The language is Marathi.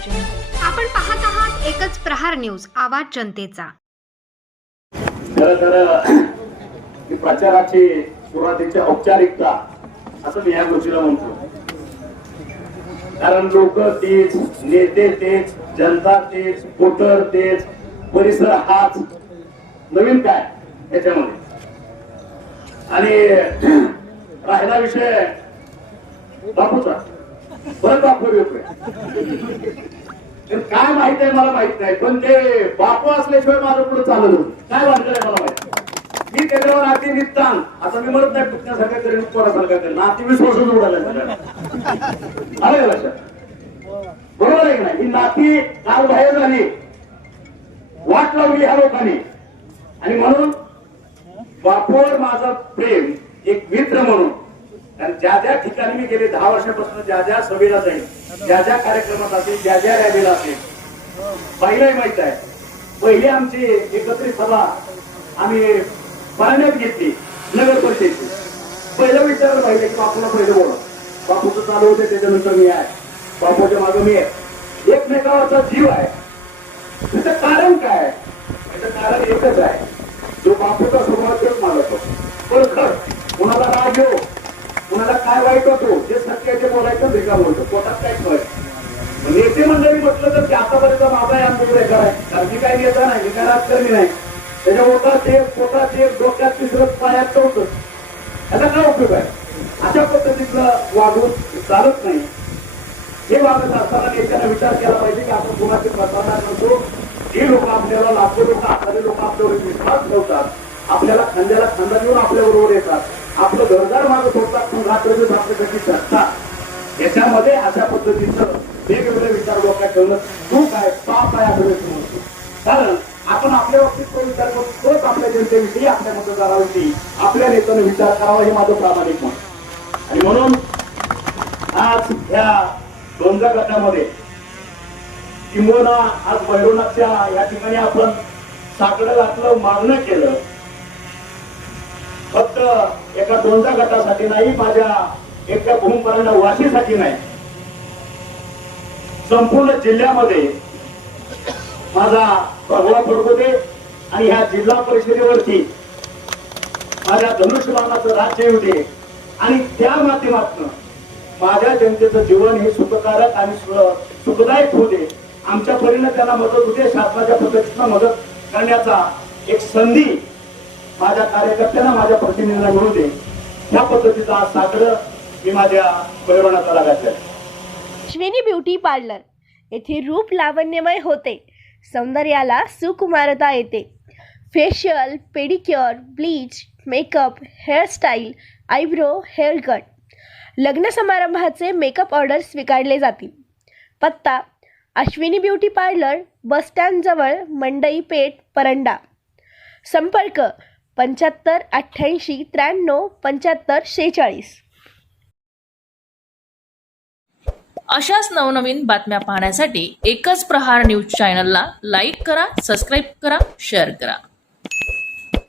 आपण पाहत आहात एकच प्रहार न्यूज आवाज जनतेचा. खर तर प्रचाराची सुरुवातीची औपचारिकता असं मी या गोष्टीला म्हणतो. कारण लोक तेच नेते तेच जनता तेच वोटर तेच परिसर हाच. नवीन काय? त्याच्यामध्ये आणि राहिला विषय बापूचा. पण बापू येतोय तर काय माहीत आहे मला माहीत नाही. पण ते बापू असल्याशिवाय माझं पुढे चालत काय वाटलं आहे मला माहीत मी त्याच्यावर नाती निघतान असं मी म्हणत नाही पुतण्यासारखं करेन पोरासारखं करेन. नाती वीस वर्ष उडाल्या सगळ्या आलं लक्षात? बरोबर आहे की नाही? ही नाती काल बाहेर झाली. वाट लावली ह्या लोकांनी. आणि म्हणून बापूवर माझं प्रेम एक मित्र म्हणून कारण ज्या ज्या ठिकाणी मी गेले दहा वर्षापासून ज्या ज्या सभेला जाईल ज्या ज्या कार्यक्रमात असेल ज्या ज्या रॅलीला असेल पहिलाही माहीत आहे. पहिली आमची एकत्रित सभा आम्ही पाळण्यात घेतली नगर परिषदेची. पहिलं विचारलं पाहिजे की बापूला पहिलं बोला बापूचं चालू होते त्याच्यानंतर मी आहे. बापूच्या मागे मी आहे. एकमेकावरचा जीव आहे. त्याचं कारण काय त्याचं कारण एकच आहे. जो बापूचा स्वभाव तेच मानतो पण खर कुणाला राग येऊ? कोणाला काय वाईट होतो? जे सत्याचे बोलायचं रिकाम बोलतो. पोटात काय ठेवायचं नेते मंडळी म्हटलं तर ते आतापर्यंत माझा आहे आमच्याकडे बेकार आहे. कारण मी काही नेता नाही मी काय राजकारणी नाही. त्याच्या ओटात एक पोटात एक डोक्यात तिसरं पायात चौथं याचा काय उपयोग आहे? अशा पद्धतीचं वागून चालत नाही. हे वागत असताना नेत्याने विचार केला पाहिजे की आपण कोणाचे प्रसारणार नसतो जे लोक आपल्याला लाखो लोक असणारे लोक आपल्यावर विश्वास ठेवतात आपल्याला खांद्याला खांदा देऊन आपल्या बरोबर येतात. आपलं घरदार मागत होतात पण रात्री आपल्यासाठी जगतात याच्यामध्ये अशा पद्धतीचं वेगवेगळे विचार डोक्यात ठेवणं चूक आहे पाप आहे असं मी समजतो कारण आपण आपल्या बाबतीत तो विचार करतो तोच आपल्या जनतेविषयी आपल्या मतदाराविषयी आपल्या नेत्याने विचार करावा हे माझं प्रामाणिक मत. आणि म्हणून आज ह्या दोनदा गटामध्ये किंबहुना आज भैरवनाथच्या या ठिकाणी आपण साकडं घातलं मागणं केलं. फक्त एका दोनदा गटासाठी नाही माझ्या एका भूमपरांना वाशीसाठी नाही. संपूर्ण जिल्ह्यामध्ये माझा भगवा फडकोदे आणि ह्या जिल्हा परिषदेवरती माझ्या धनुष्यबाणाचं राज्य येऊ दे आणि त्या माध्यमातून माझ्या जनतेचं जीवन हे सुखकारक आणि सुखदायक होऊ दे. आमच्या परीनं त्यांना मदत होते शासनाच्या पद्धतीनं मदत करण्याचा एक संधी माझ्या कार्यकर्त्यांना माझ्या प्रतिनिधींना मिळू दे. या पद्धतीचा आज साकडं मी माझ्या परिवहनाचा घातलं अश्विनी ब्युटी पार्लर. येथे रूप लावण्यमय होते. सौंदर्याला सुकुमारता येते. Facial pedicure bleach makeup hairstyle eyebrow hair cut. लग्न समारंभाचे मेकअप ऑर्डर स्वीकारले जातील. पत्ता अश्विनी ब्युटी पार्लर बसस्टँडजवळ मंडई पेठ परंडा. संपर्क पंच्याहत्तर अठ्ठ्याऐंशी त्र्याण्णव पंच्याहत्तर शेहेचाळीस. अशाच नवनवीन बातम्या पाहण्यासाठी एकच प्रहार न्यूज चॅनलला लाईक करा सबस्क्राईब करा शेअर करा.